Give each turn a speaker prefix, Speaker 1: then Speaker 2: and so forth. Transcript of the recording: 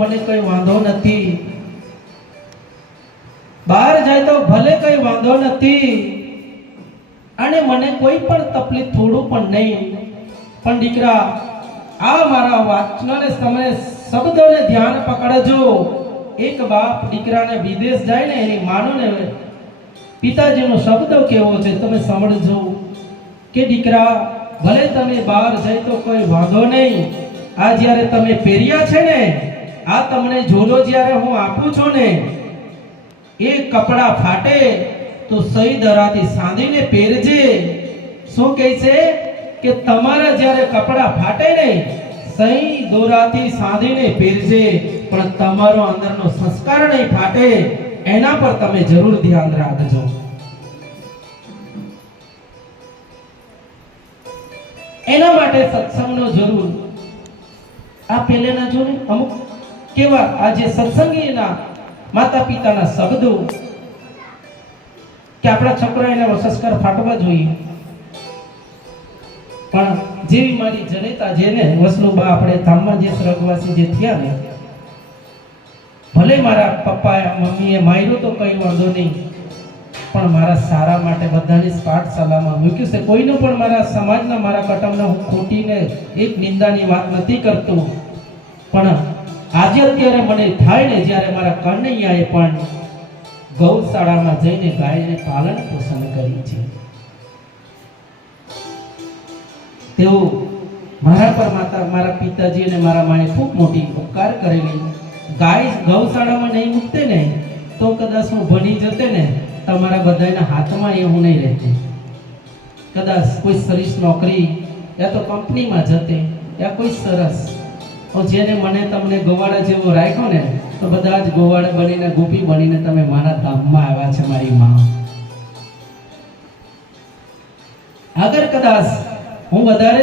Speaker 1: મને કઈ વાંધો નથી. બહાર જાય તો ભલે કઈ વાંધો નથી. અને મને કોઈ પણ તકલીફ થોડું પણ નહીં. પણ દીકરા, આ મારા વાંચનાને સમય શબ્દોને ધ્યાન પકડજો. એક બાપ દીકરાને વિદેશ જાય ને એની માનો ને પિતાજીનો શબ્દ કેવો છે તમે સાંભળજો કે દીકરા, ભલે તમે બહાર જાય તો કોઈ વાંધો નહીં. આ જ્યારે તમે પહેર્યા છે ને આ તમને ઝોલો જ્યારે હું આપું છું ને, એ કપડા ફાટે તો સહી દરાથી સાંધીને પહેરજે. શું કહે છે? કે તમારા જ્યારે કપડા ફાટે ને, સહી દોરાથી સાંધીને પહેરજે. પણ તમારો અંદરનો સંસ્કાર નહીં ફાટે. એના પર તમે જરૂર ધ્યાન રાખજો. એના માટે સત્સંગનો જરૂર. આ પહેલેના જો ને અમુક કેવા આજે સત્સંગીના માતા પિતાના શબ્દો કે આપણા છોકરા એને સંસ્કાર ફાટવા જોઈએ. પણ જેવી મારી જનેતા જેને વસનુબા આપણે ધામમાં જે સ્વર્ગવાસી જે થયા ને, ભલે મારા પપ્પા મમ્મીએ માર્યો તો કઈ વાંધો નહીં, પણ મારા સારા માટે બધાની પાઠશાલામાં મૂક્યું છે. કોઈનું પણ મારા સમાજના મારા કટમના હું ખોટીને એક નિંદાની વાત નથી કરતો, પણ આજે અત્યારે મને થાય ને જ્યારે મારા કનૈયાએ પણ ગૌશાળામાં જઈને ગાયને પાલન પોષણ કરી છે. તેઓ મારા પર માતા, મારા પિતાજી અને મારા માએ ખૂબ મોટી ઉપકાર કરેલી. ગાય ગૌશાળામાં નહીં મૂકતે ને, તો કદાચ હું ભણી જતે ને, તમારા બધાના હાથમાં એવું નહીં રહેતી. કદાચ કોઈ સરસ નોકરી, યા તો કંપનીમાં જતે, યા કોઈ સરસ તો જેને મને તમને ગોવાળા જેવો રાખ્યો ને, તો બધા જ ગોવાળા બનીને, ગોપી બનીને તમે મારા ધામમાં આવ્યા છે, મારી માં. અગર કદાચ હું વધારે